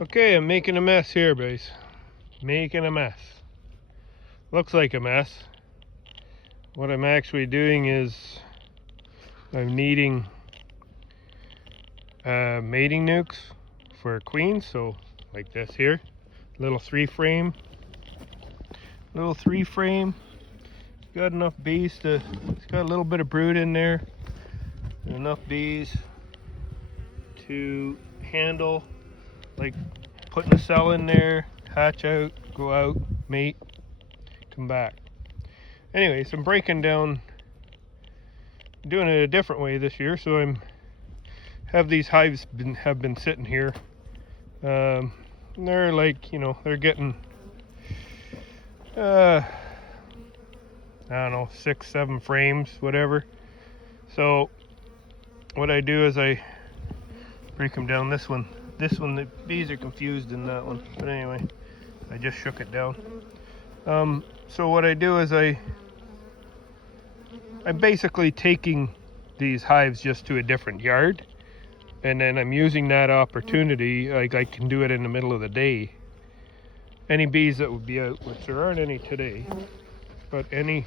Okay, I'm making a mess here, boys. Making a mess. Looks like a mess. What I'm actually doing is I'm needing mating nukes for queens. So like this here, little three frame. Got enough bees to. It's got a little bit of brood in there. Enough bees to handle, like putting a cell in there, hatch out, go out, mate, come back. Anyways, I'm breaking down, doing it a different way this year. So have these hives have been sitting here. They're like, they're getting I don't know, 6-7 frames, whatever. So what I do is I break them down. This one, the bees are confused in that one. But anyway, I just shook it down. So what I do is I'm basically taking these hives just to a different yard, and then I'm using that opportunity, like I can do it in the middle of the day. Any bees that would be out, which there aren't any today, but any,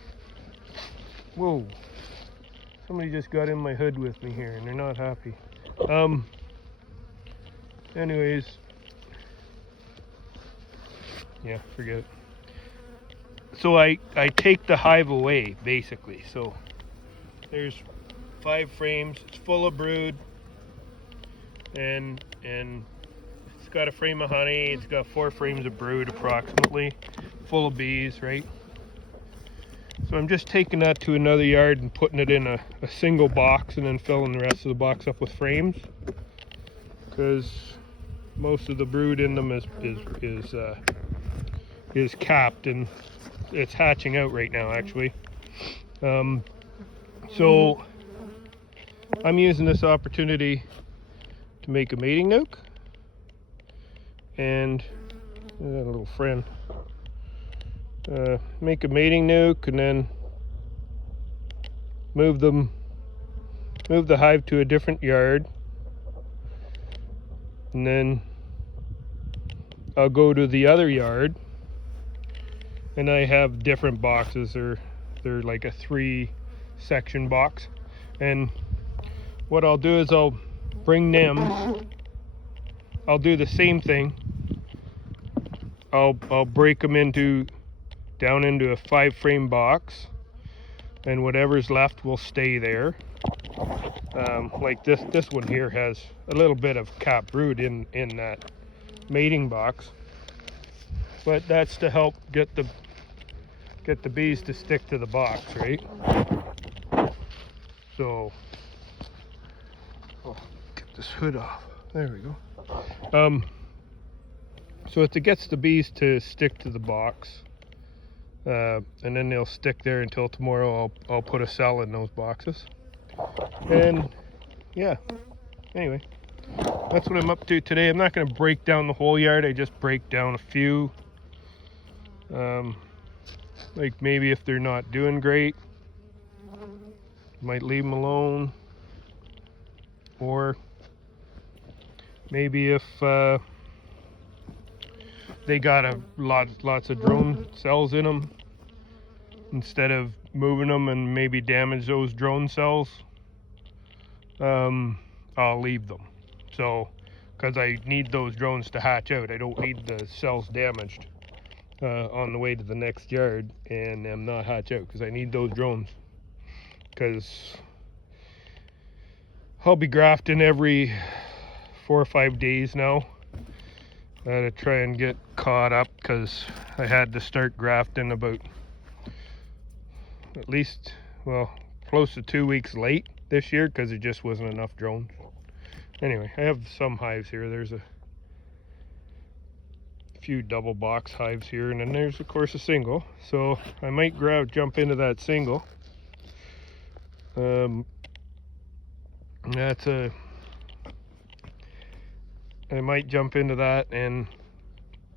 whoa, somebody just got in my hood with me here and they're not happy. Anyways, yeah, forget it. So I take the hive away, basically. So there's 5 frames, it's full of brood, and it's got a frame of honey, it's got 4 frames of brood approximately, full of bees, right? So I'm just taking that to another yard and putting it in a single box, and then filling the rest of the box up with frames, because most of the brood in them is capped, and it's hatching out right now actually. So I'm using this opportunity to make a mating nuke, and a little friend, make a mating nuke, and then move the hive to a different yard, and then I'll go to the other yard, and I have different boxes. They're like a 3-section box, and what I'll do is I'll bring them, I'll do the same thing. I'll break them down into a 5-frame box, and whatever's left will stay there. Like this one here has a little bit of capped brood in that mating box, but that's to help get the bees to stick to the box, right? So get this hood off. There we go. So it gets the bees to stick to the box, and then they'll stick there until tomorrow. I'll put a cell in those boxes, and yeah. Anyway, that's what I'm up to today. I'm not going to break down the whole yard. I just break down a few. Like maybe if they're not doing great, might leave them alone, or maybe if they got lots of drone cells in them, instead of moving them and maybe damage those drone cells, I'll leave them. So, because I need those drones to hatch out, I don't need the cells damaged on the way to the next yard and them not hatch out, because I need those drones. Because I'll be grafting every 4 or 5 days now. To try and get caught up, because I had to start grafting about at least, well, close to 2 weeks late this year, because there just wasn't enough drones. Anyway, I have some hives here. There's a few double box hives here, and then there's of course a single. So I might jump into that single. I might jump into that and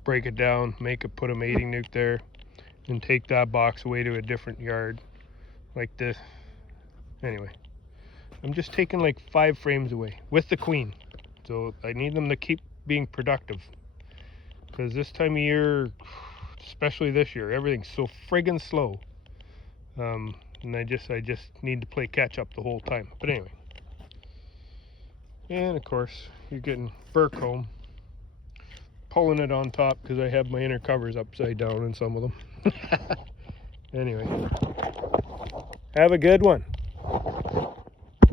break it down, put a mating nuke there, and take that box away to a different yard like this. Anyway, I'm just taking like 5 frames away with the queen, so I need them to keep being productive. because this time of year, especially this year, everything's so friggin' slow. And I just need to play catch up the whole time. But anyway, and of course you're getting burr comb, pulling it on top because I have my inner covers upside down in some of them. Anyway, have a good one.